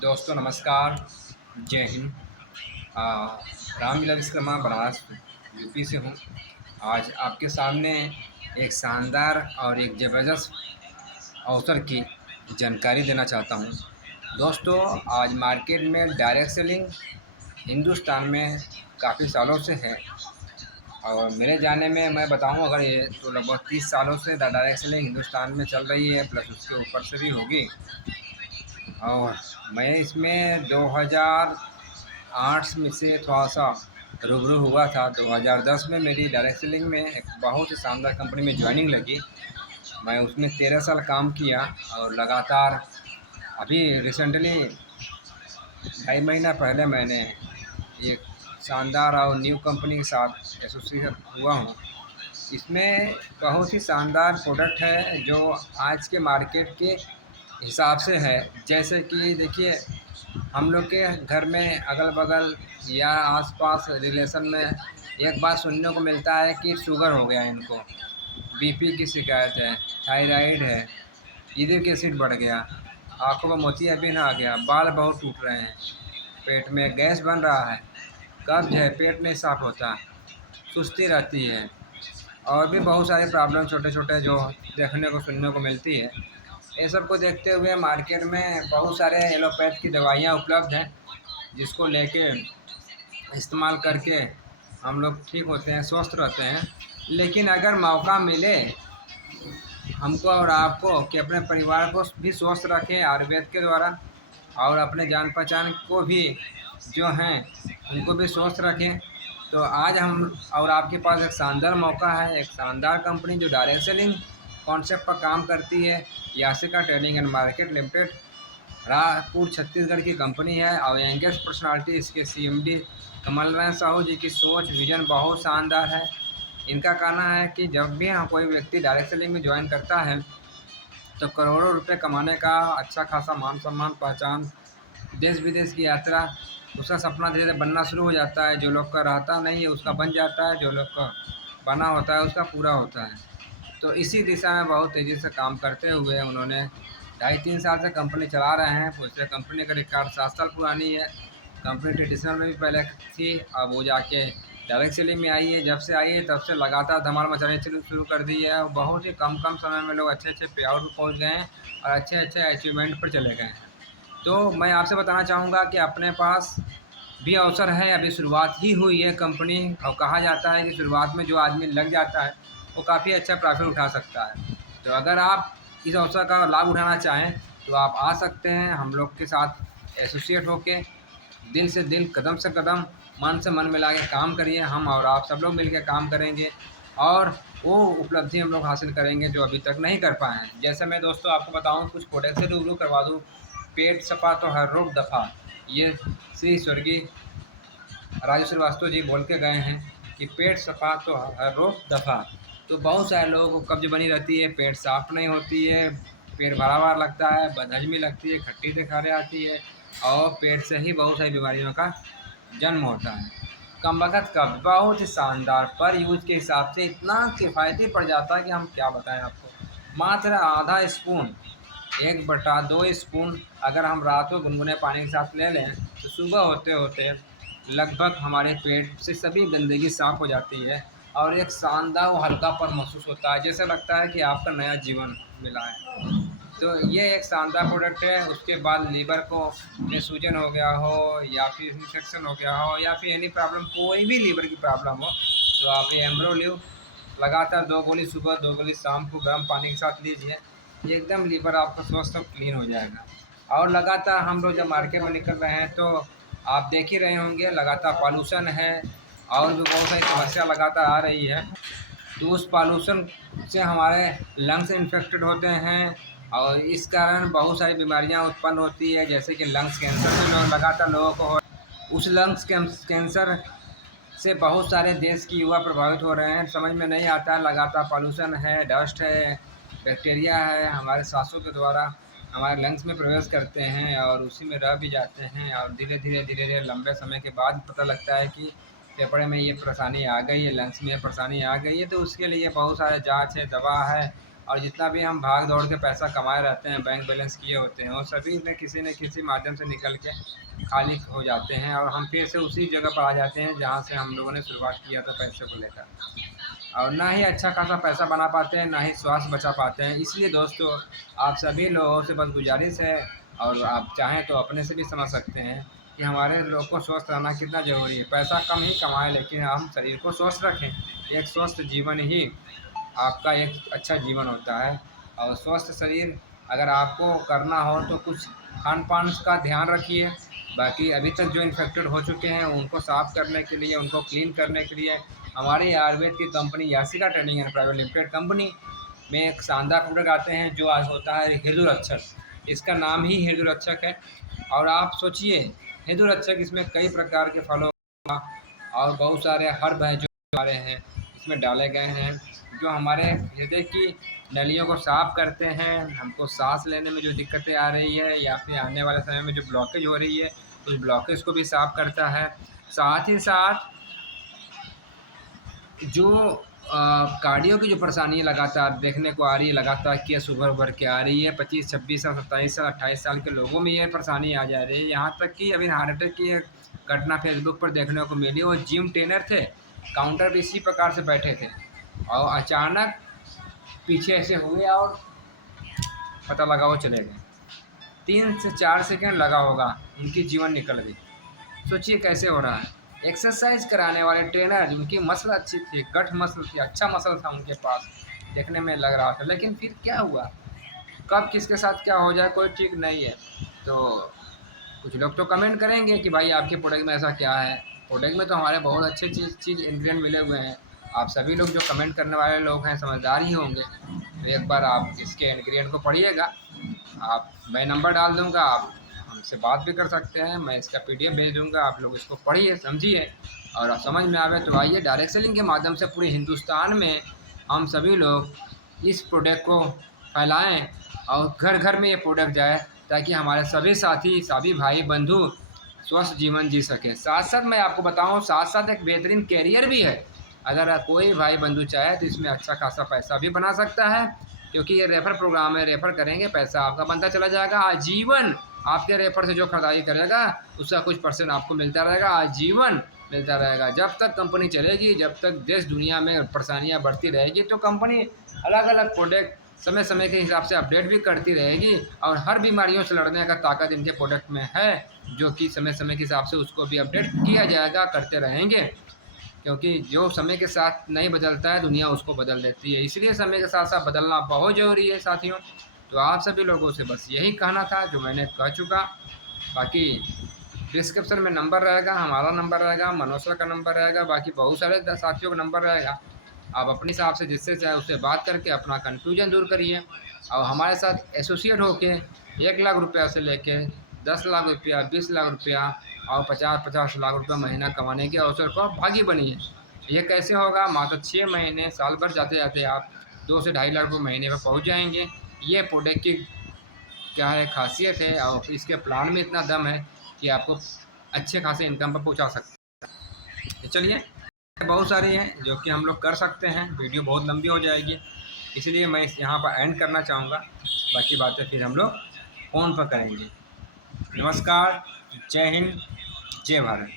दोस्तों नमस्कार। जय हिंद। आ, रामलीला विश्वकर्मा बनारस यूपी से हूँ। आज आपके सामने एक शानदार और एक ज़बरदस्त अवसर की जानकारी देना चाहता हूँ। दोस्तों, आज मार्केट में डायरेक्ट सेलिंग हिंदुस्तान में काफ़ी सालों से है और मेरे जाने में मैं बताऊं अगर ये तो लगभग 30 सालों से डायरेक्ट सेलिंग हिंदुस्तान में चल रही है, प्लस उसके ऊपर से भी होगी। और मैं इसमें 2008 में से थोड़ा-सा रूबरू हुआ था। 2010 में मेरी डायरेक्ट सेलिंग में एक बहुत ही शानदार कंपनी में जॉइनिंग लगी। मैं उसमें 13 साल काम किया और लगातार अभी रिसेंटली ढाई महीना पहले मैंने एक शानदार और न्यू कंपनी के साथ एसोसिएट हुआ हूँ। इसमें बहुत ही शानदार प्रोडक्ट है जो आज के मार्केट के हिसाब से है। जैसे कि देखिए, हम लोग के घर में अगल-बगल या आस-पास रिलेशन में एक बात सुनने को मिलता है कि शुगर हो गया इनको, बीपी की शिकायत है, थायराइड है, यूरिक एसिड बढ़ गया, आँखों में मोतियाबिंद आ गया, बाल बहुत टूट रहे हैं, पेट में गैस बन रहा है, कब्ज़ है, पेट नहीं साफ़ होता, सुस्ती रहती है और भी बहुत सारे प्रॉब्लम छोटे-छोटे जो देखने को सुनने को मिलती है। ये सब को देखते हुए मार्केट में बहुत सारे एलोपैथ की दवाइयाँ उपलब्ध हैं, जिसको लेके इस्तेमाल करके हम लोग ठीक होते हैं, स्वस्थ रहते हैं। लेकिन अगर मौका मिले हमको और आपको कि अपने परिवार को भी स्वस्थ रखें आयुर्वेद के द्वारा और अपने जान पहचान को भी जो हैं उनको भी स्वस्थ रखें, तो आज हम और आपके पास एक शानदार मौका है। एक शानदार कंपनी जो डायरेक्ट सेलिंग कॉन्सेप्ट पर काम करती है, Yasika trading and market limited, Raipur Chhattisgarh की कंपनी है और यंगेस्ट पर्सनालिटी इसके सीएमडी कमल नारायण साहू जी की सोच विजन बहुत शानदार है। इनका कहना है कि जब भी कोई व्यक्ति डायरेक्ट सेलिंग में ज्वाइन करता है तो करोड़ों रुपए कमाने का अच्छा खासा मान सम्मान, पहचान, देश विदेश की यात्रा, उसका सपना धीरे धीरे बनना शुरू हो जाता है। जो लोग का रहता नहीं है उसका बन जाता है, जो लोग का बना होता है उसका पूरा होता है। तो इसी दिशा में बहुत तेज़ी से काम करते हुए उन्होंने 2.5-3 साल से कंपनी चला रहे हैं। उससे कंपनी का रिकॉर्ड 7 साल पुरानी है। कंपनी ट्रेडिशनल में भी पहले थी, अब वो जाके डायरेक्ट सेलिंग में आई है। जब से आई है तब से लगातार धमाल मचानी शुरू कर दी है और बहुत ही कम समय में लोग अच्छे पे आउट पर पहुँच गए हैं और अच्छे अचीवमेंट पर चले गए हैं। तो मैं आपसे बताना चाहूँगा कि अपने पास भी अवसर है, अभी शुरुआत ही हुई है कंपनी और कहा जाता है कि शुरुआत में जो आदमी लग जाता है वो काफ़ी अच्छा प्रॉफिट उठा सकता है। तो अगर आप इस अवसर का लाभ उठाना चाहें तो आप आ सकते हैं हम लोग के साथ एसोसिएट होके, दिल से दिल, कदम से कदम, मन से मन मिला के काम करिए। हम और आप सब लोग मिलकर काम करेंगे और वो उपलब्धि हम लोग हासिल करेंगे जो अभी तक नहीं कर पाए हैं। जैसे मैं दोस्तों आपको बताऊं, कुछ प्रोडक्ट से रूबरू करवा दूं। पेट सफा तो हर रोग दफा, ये श्री स्वर्गीय राजू श्रीवास्तव जी बोल के गए हैं कि पेट सफा तो हर रोग दफा। तो बहुत सारे लोगों को कब्ज बनी रहती है, पेट साफ नहीं होती है, पेट भरा हुआ लगता है, बदहजमी लगती है, खट्टी दिखाने आती है और पेट से ही बहुत सारी बीमारियों का जन्म होता है। कमबख्त कब्ज बहुत ही शानदार, पर यूज के हिसाब से इतना किफ़ायती पड़ जाता है कि हम क्या बताएं आपको। मात्र आधा स्पून, 1/2 स्पून अगर हम रात को गुनगुने पानी के साथ ले लें तो सुबह होते होते लगभग हमारे पेट से सभी गंदगी साफ़ हो जाती है और एक शानदार और हल्कापन महसूस होता है, जैसे लगता है कि आपका नया जीवन मिला है। तो ये एक शानदार प्रोडक्ट है। उसके बाद लीवर को में सूजन हो गया हो या फिर इन्फेक्शन हो गया हो या फिर एनी प्रॉब्लम, कोई भी लीवर की प्रॉब्लम हो, तो आप ये एम्ब्रोलिव लगातार 2 गोली सुबह 2 गोली शाम को गर्म पानी के साथ लीजिए। एकदम लीवर आपका स्वस्थ और क्लीन हो जाएगा। और लगातार हम लोग जब मार्केट में निकल रहे हैं तो आप देख ही रहे होंगे, लगातार पॉल्यूशन है और भी बहुत सारी समस्या लगातार आ रही है। तो उस पॉल्यूशन से हमारे लंग्स इन्फेक्टेड होते हैं और इस कारण बहुत सारी बीमारियां उत्पन्न होती है, जैसे कि लंग्स कैंसर भी लोग लगातार लोगों को हो। उस लंग्स कैंसर से बहुत सारे देश की युवा प्रभावित हो रहे हैं। समझ में नहीं आता है, लगातार पॉल्यूशन है, डस्ट है, बैक्टीरिया है, हमारे सांसों के द्वारा हमारे लंग्स में प्रवेश करते हैं और उसी में रह भी जाते हैं और धीरे धीरे लंबे समय के बाद पता लगता है कि फेफड़े में ये परेशानी आ गई है, लंग्स में ये परेशानी आ गई है। तो उसके लिए बहुत सारे जाँच है, दवा है और जितना भी हम भाग दौड़ के पैसा कमाए रहते हैं, बैंक बैलेंस किए होते हैं, वो सभी में किसी न किसी माध्यम से निकल के खाली हो जाते हैं और हम फिर से उसी जगह पर आ जाते हैं जहाँ से हम लोगों ने शुरुआत किया था पैसे को लेकर। और ना ही अच्छा खासा पैसा बना पाते हैं, ना ही स्वास्थ्य बचा पाते हैं। इसलिए दोस्तों, आप सभी लोगों से बस गुजारिश है, और आप चाहें तो अपने से भी समझ सकते हैं कि हमारे लोग को स्वस्थ रहना कितना ज़रूरी है। पैसा कम ही कमाएं, लेकिन हम शरीर को स्वस्थ रखें। एक स्वस्थ जीवन ही आपका एक अच्छा जीवन होता है। और स्वस्थ शरीर अगर आपको करना हो तो कुछ खान पान का ध्यान रखिए। बाकी अभी तक जो इन्फेक्टेड हो चुके हैं उनको साफ़ करने के लिए, उनको क्लीन करने के लिए हमारी आयुर्वेद की company Yasika trading and private limited company में एक शानदार प्रोडक्ट आते हैं जो आज होता है हेतुरक्षक। इसका नाम ही हेतुरक्षक है। और आप सोचिए, हेतुरक्षक इसमें कई प्रकार के फलों का और बहुत सारे हर्ब हैं जो हमारे हैं इसमें डाले गए हैं, जो हमारे हृदय की नलियों को साफ़ करते हैं। हमको सांस लेने में जो दिक्कतें आ रही है या फिर आने वाले समय में जो ब्लॉकेज हो रही है, उस ब्लॉकेज को भी साफ़ करता है। साथ ही साथ जो कार्डियो की जो परेशानी लगातार देखने को आ रही है, लगातार केस उभर के आ रही है, 25, 26 साल, 27 साल, 28 साल के लोगों में ये परेशानी आ जा रही है। यहाँ तक कि अभी हार्ट अटैक की एक घटना फेसबुक पर देखने को मिली। वो जिम ट्रेनर थे, काउंटर पर इसी प्रकार से बैठे थे और अचानक पीछे ऐसे हुए और पता लगा वो चले गए। 3 से 4 सेकंड लगा होगा, उनकी जीवन निकल गई। सोचिए कैसे हो रहा है। एक्सरसाइज कराने वाले ट्रेनर, जिनकी मसल अच्छी थी, गठ मसल थी, अच्छा मसल था उनके पास, देखने में लग रहा था, लेकिन फिर क्या हुआ, कब किसके साथ क्या हो जाए कोई ठीक नहीं है। तो कुछ लोग तो कमेंट करेंगे कि भाई आपके प्रोडक्ट में ऐसा क्या है। प्रोडक्ट में तो हमारे बहुत अच्छे चीज़ इंग्रेडिएंट मिले हुए हैं। आप सभी लोग जो कमेंट करने वाले लोग हैं समझदार ही होंगे, तो एक बार आप इसके इंग्रेडिएंट को पढ़िएगा। मैं नंबर डाल दूँगा, आप हमसे बात भी कर सकते हैं। मैं इसका PDF भेज दूँगा, आप लोग इसको पढ़िए, समझिए, और समझ में आवे तो आइए। डायरेक्ट सेलिंग के माध्यम से पूरे हिंदुस्तान में हम सभी लोग इस प्रोडक्ट को फैलाएं और घर घर में ये प्रोडक्ट जाए, ताकि हमारे सभी साथी, सभी भाई बंधु स्वस्थ जीवन जी सकें। साथ साथ मैं आपको बताऊं, साथ साथ एक बेहतरीन कैरियर भी है। अगर कोई भाई बंधु चाहे तो इसमें अच्छा खासा पैसा भी बना सकता है, क्योंकि ये रेफ़र प्रोग्राम है। रेफ़र करेंगे, पैसा आपका बनता चला जाएगा आजीवन। आपके रेफ़र से जो खरीदारी करेगा उसका कुछ % आपको मिलता रहेगा, आजीवन मिलता रहेगा। जब तक कंपनी चलेगी, जब तक देश दुनिया में परेशानियाँ बढ़ती रहेगी, तो कंपनी अलग अलग प्रोडक्ट समय समय के हिसाब से अपडेट भी करती रहेगी। और हर बीमारियों से लड़ने का ताकत इनके प्रोडक्ट में है, जो कि समय समय के हिसाब से उसको भी अपडेट किया जाएगा, करते रहेंगे। क्योंकि जो समय के साथ नहीं बदलता है, दुनिया उसको बदल देती है। इसलिए समय के साथ साथ बदलना बहुत ज़रूरी है साथियों। तो आप सभी लोगों से बस यही कहना था जो मैंने कह चुका। बाकी डिस्क्रिप्शन में नंबर रहेगा, हमारा नंबर रहेगा, मनोज सर का नंबर रहेगा, बाकी बहुत सारे साथियों का नंबर रहेगा। आप अपने हिसाब से जिससे चाहे उससे बात करके अपना कन्फ्यूजन दूर करिए। और हमारे साथ एसोसिएट होके 1 लाख रुपया से लेके 10 लाख रुपया, 20 लाख रुपया और 50-50 लाख रुपया महीना कमाने के अवसर पर भागी बनिए। ये कैसे होगा? मात्र 6 महीने, साल भर जाते जाते आप 2 से 2.5 लाख रुपये महीने पर पहुंच जाएंगे। ये प्रोडक्ट की क्या है खासियत है, और इसके प्लान में इतना दम है कि आपको अच्छे खासे इनकम पर पहुंचा सकते हैं। चलिए, बहुत सारी हैं जो कि हम लोग कर सकते हैं, वीडियो बहुत लंबी हो जाएगी, इसलिए मैं यहाँ पर एंड करना चाहूँगा। बाकी बातें फिर हम लोग फ़ोन पर करेंगे। नमस्कार, जय हिंद, जय भारत।